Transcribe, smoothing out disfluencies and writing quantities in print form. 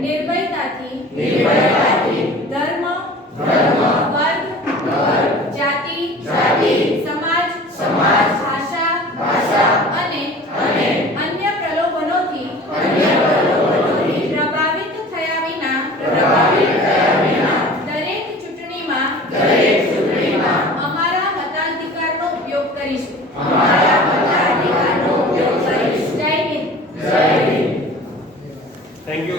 નિર્ભયતાથી ધર્મ, વર્ગ, જાતિ, સમાજ, ભાષા અને અન્ય પ્રલોભનોથી પ્રભાવિત થયા વિના દરેક ચૂંટણીમાં અમારા મતાધિકારનો ઉપયોગ કરીશું. જય હિન્દ. Thank you.